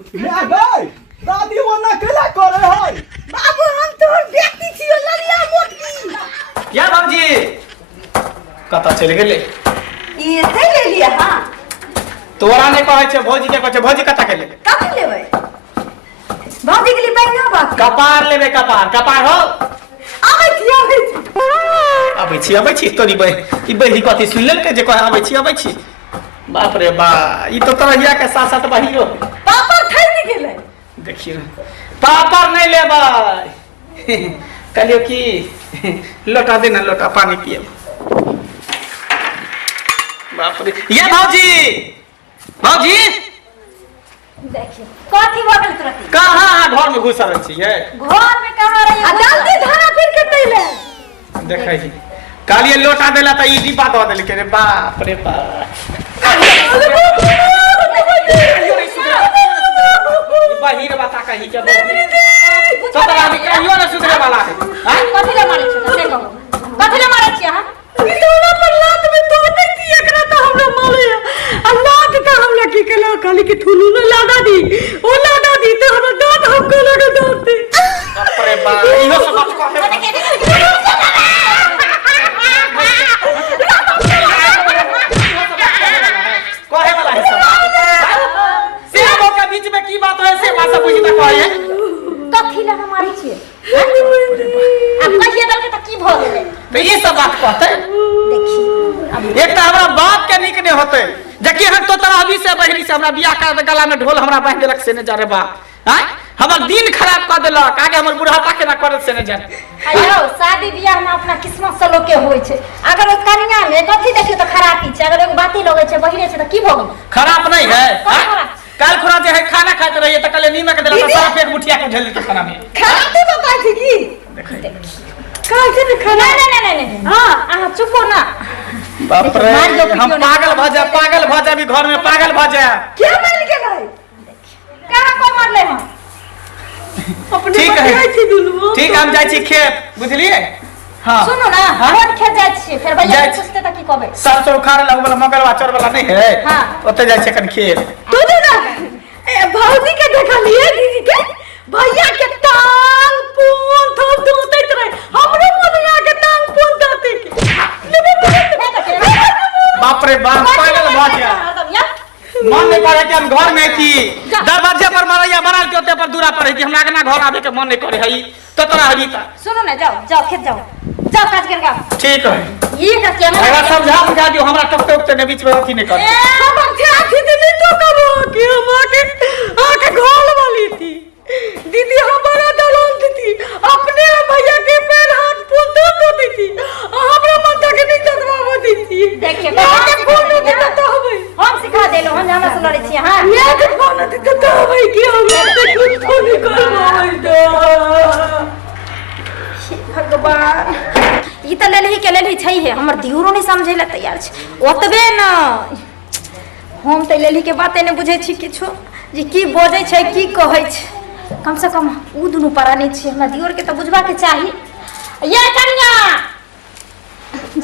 मैं गई दादी वरना केला करे है बाबू हम तो देखती थी ललिया मोटकी क्या बाबूजी कता चले गेले ये ते ले लिया हां तोरा ने कहै छै भौजी के कहै छै भौजी कता गेले कथि लेबै भौजी के लिए पहिना बात कपार लेबे कपार हो आबै छी तोरी बह ई बही कथि सुन लेलकै जे कहै आबै छी बाप रे बा ई तो तरहिया के साथ साथ बहिरो पापड़ खाइ नहीं गेलै देखियो पापड़ नहीं लेबै कहलियो कि लोटा देना लोटा पानी पिए बाप रे ये भौजी देखिए कथि हो गेल तुरंत कहां घर में घुसल छियै घर में कहां रही जल्दी धाना फिर के तैले देखै छी कालिए लोटा देला त ई डिब्बा दऽ देलकै रे बाप रे बाप बहिर बता कही के सतरा भी कहियो न सुधरे वाला है कथि ले मारै छी से कहू कथि ले मारै छी हां इतोना पर लात में तो नहीं थी एकरा तो हमरा मारे अल्लाह के का हमरा की केला काली के थुलू न लादा दी ओ लादा दी तो हमरा दांत हमको लगे दांत बाप रे बाप इहो सब बात कहे वाला है सब से लोग के बीच में की बात है से भाषा बुझी त कहे कथि ले न मारै छी अब कहिए दल के त की भ गेलै तो ये सब बात कहते देखी एक तो हमरा बाप के निक ने होते जकि हम तो तोरा अभी से बहिरी से हमरा बियाह कर गला में ढोल हमरा बांध देलक से ने जा रे बाप हैं हमर दिन खराब कर देलक आगे हमर बुढ़ापा के ना करत से ने जा अयो शादी बियाह में अपना किस्मत से लोग के होय छै अगर ओ कनिया में कथि देखियो त खराबी छै अगर एगो बाती लगे छै बहिरे छै त की भ गेल खराब नहीं है खराब काल खुरा जे है खाना खाते रहिए त कले नीमक देला त सारा पेट मुठिया के झेल के खाना में खराब तो बताई थी की काहे से खाना नहीं हां आहा चुपो ना बाप रे हम पागल भ जा भी घर में पागल भ जा क्या मान के भाई कहां को मारले हम अपने ठीक है ठीक हम जाई छी खेत बुझलिए हां सुनो ना फोन खेत जाई छी फिर भैया पूछते त की कहबे सरसों उखाड़ ला वाला मंगलवा चोर वाला नहीं है हां ओते जाई छी कन खेत तू ना ए भौजी के देखा लिए दीदी के भैया के टांग पून थोप दोतैत रहे हमरो मोनिया के टांग पून दोते बाप रे बाप पागल भ गया मन नहीं करे कि हम घर में थी दरवाजे पर मारैया बनाल के ओते पर दूरा पर थी हमरा के ना घर आवे के मन नहीं करे हई तो तोरा हरी त सुनो ना जाओ खेत जाओ काज करके ठीक है ये का क्या हमरा समझा बुझा दियो हमरा टक टक ने बीच में अथी नहीं कर हम क्या थी नहीं तो करो कि हम आके घोल वाली थी दीदी हमारा दलाल थी अपने भैया के पैर हाथ पून दो थी हमरा माथा के नहीं दबाव दी थी देखिए के फोन दे तो हमें हम सिखा देलो हम हमरा से लड़े छी हां मैं के फोन दे तो हमें कि हम फोन करवाई दो भगवान ई त लेलही के लेलही छै है हमर दियोरो नहीं समझै ले तैयार छै ओतबे न हम त लेलही के बाते नहीं बुझै छी किछो जे की बोझै छै की कहै छै कम से कम उ दुनु परा नहीं छै हमरा दियोर के त बुझबा के चाही ये कन्या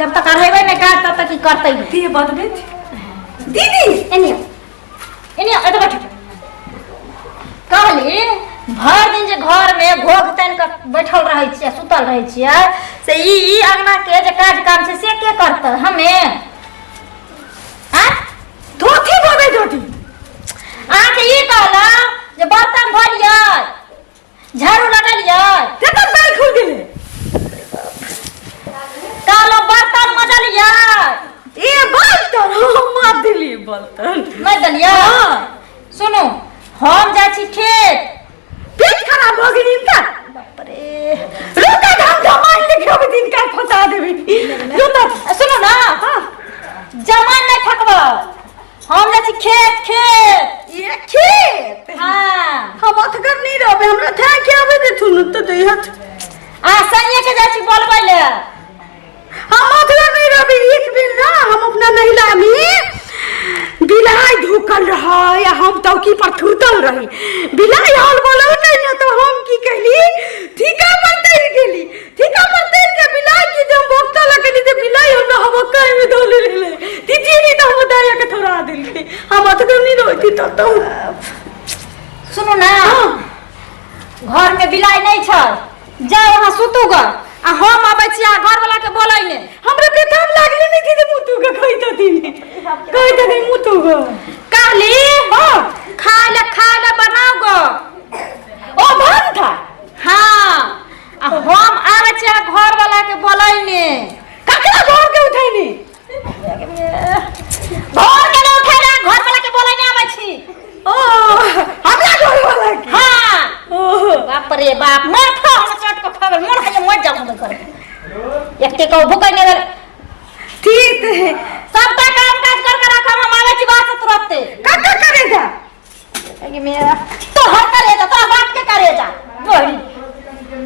जब तक रहबै नहीं काट तब तक की करतै ती बदबे दीदी एनिया एत बैठ कहली भर दिन जे घर में घोग तन के बैठल रहै छियै सुतल रहै छियै से ई अंगना के जे काज काम छै से के करतै हमें हां धोती बोबे धोती आके ई कहला जे बर्तन धोलियै झाड़ू लगलियै केतना बैल खुल गेलै कहलो बर्तन मजलियै ए बर्तन हम मार दिली बर्तन नहीं दलियै सुनो हम जाइ छी खेत पेट खराब हो गई इनका बाप रे रुका हम जमान लिखो दिन का फसा देबी रुका सुनो ना हां जमान नहीं ठकबो हम जाइ छी खेत ये खेत हां हम अथगर नहीं रहबे हमरा था के आबे दे थुन त देहत आ सनिया के जाइ छी बोलबै ले हम अथगर नहीं रहबे एक दिन ना हम अपना महिला में बिलाई धोकल रहा या हम चौकी पर थूतल रही बिलाई हाल बोलो नहीं ना तो हम की कहली ठीका बनते गेली ठीका बनते के बिलाई की जब भोक्ता लगनी तो बिलाई हम हम कई में धोले ले दीदी नहीं तो हम दाया के थोड़ा दिल के हम अत करनी रोती तो सुनू ना घर में बिलाई नहीं छ जाओ वहां सुतू ग आ हम आबै छी आ घर वाला के बोलै ने हमरा पे काम लागले नहीं थी मुतू ग कहत दिन मुतू ग काली हां खा ले बनाओ ग ओ भात था हां आ हम आबै छी आ घर वाला के बोलै ने ककरा घर के उठैनी घर के न उठै रे घर वाला के बोलै ने आबै छी ओ हमरा घर वाला के हां ओ बाप रे बाप माथा हम चट को खाबल मोर है मर जाऊ हम घर एक के को भूख नहीं ठीक है सबका काम काज कर रखा हम आवे छी बात तुरंत का करे जा ये मेरा तो हर करे जा तो बात के करे जा बोली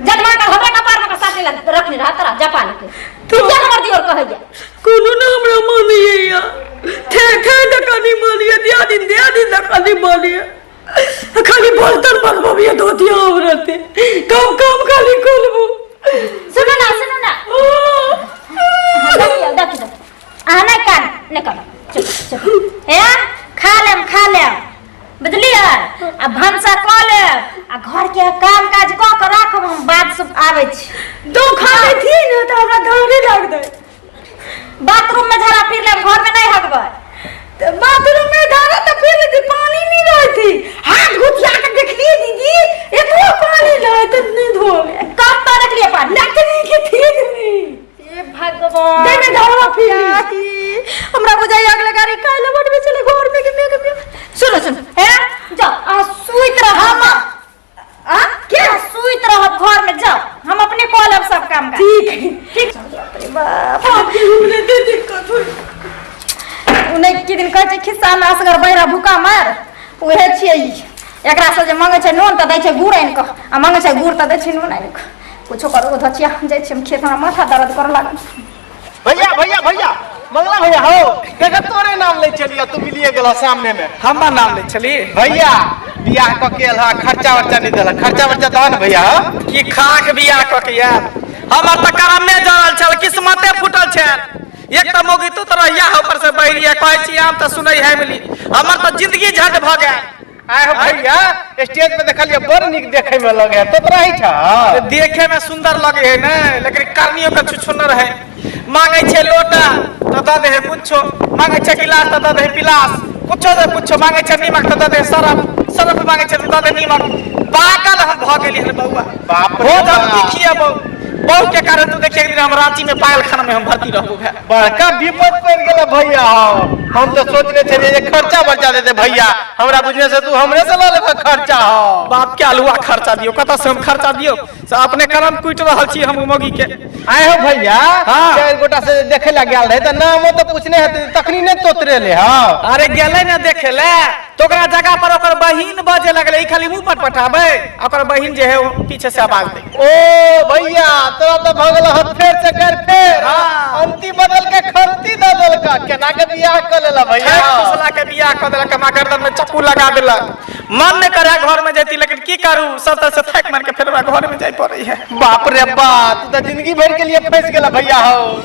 जनमा का हमरा का पार में का साथे रखने रहा तरा जापान के तू क्या हमर दियोर कह जा कोनो ना हमरा मानिए या थे दकानी मानिए दिया दिन दकानी मानिए खाली बर्तन बनबो धोतिया औरत काम खाली खोलबो सुनो ना देखियो आ नहीं कर चुप हे खा ले बुझलिए आ भंसा क ले आ घर के काम काज क के राखब हम बात सब आवे छी दो खाए थी ना तो हमरा धरे लग दे बाथरूम में झाड़ा फिर ले घर में नहीं हकबे तो बाथरूम में धारा तो फिर लेती पानी नहीं रहती हाथ घुटिया के देखिए दीदी इतना पानी रहे तो नहीं धोगे कब तो रख लिए पानी लगनी के ठीक नहीं ये भगवान दे में धारा फिर हमरा बुझाई अगले गाड़ी काले बट में चले घर में के सुनो हे जा आ सुइत रह हम आ क्या सुइत रह घर में जाओ हम अपने कॉल सब काम का ठीक अरे बाप हमने दे दिक्कत हुई उन्हें की दिन कहै छै खिस्सा में असगर बहिरा भूका मार उहे छियै एकरा से जे मांगे छै नून त दै छै गुड़ आनि क आ मांगे छै गुड़ त दै छै नून आनि क कुछो करो धचिया जाय छै हम खेत में माथा दर्द कर लागल भैया मंगला भैया हो देखा तोरे नाम ले चलिया तू मिलिए गेला सामने में हमर नाम ले चली भैया बियाह क केल हा खर्चा वर्चा नहीं देला खर्चा वर्चा दहन भैया की खाक बियाह क के यार हमर त करम में जरल छल किस्मते फूटल छल एक त मोगी तू तरह या ऊपर से बहरिया कहै छी हम त सुनै है मिली हमर त जिंदगी झट भ गेल आए हो भैया स्टेज पे देखलिए बड़ निक देखे में लगे तो तोरा ही था देखे में सुंदर लगे है ना लेकिन करनियो का छुछुनर है मांगे छे लोटा तो द दे कुछो मांगे छे गिलास तो द दे पिलास कुछो दे कुछो मांगे छे नीमक तो द दे सरफ मांगे छे तो द दे नीमक पागल हम भ गेली हन बउआ बाप रे बहुत हम दुखिया बहुत के कारण तू देखे एक दिन हम रांची में पागल खाना में हम भर्ती रहबो है बड़का विपद पड़ गेला भैया हम तो सोचले छे जे खर्चा बचा देते भैया हमरा बुझने से तू हमरे से ले लेबा खर्चा हो बाप क्या लुआ खर्चा दियो कत से हम खर्चा दियो से अपने कलम कुट रहल छी हम मोगी के आए हो भैया हाँ। चार गोटा से देखे ला गेल रहे त नाम तो पूछने है तखनी ने तोतरे ले हां अरे गेले ना देखे ले तो ओकरा जगह पर ओकर बहिन बजे लगले ई खाली मुंह पर पटाबे ओकर बहिन जे है पीछे से आवाज दे ओ भैया तोरा तो भगल हथ फेर से कर फेर हाँ। अंती बदल के खंती ददल का केना के बियाह कर लेला भैया फसला के बियाह कर देलक हमा गर्दन में चक्कू लगा देलक मन ने करे घर में जैती लेकिन की करू सब तरह से फेंक मार के फिर घर में जाई पड़ई है बाप रे बाप तू तो जिंदगी भर के लिए फंस गेला भैया हो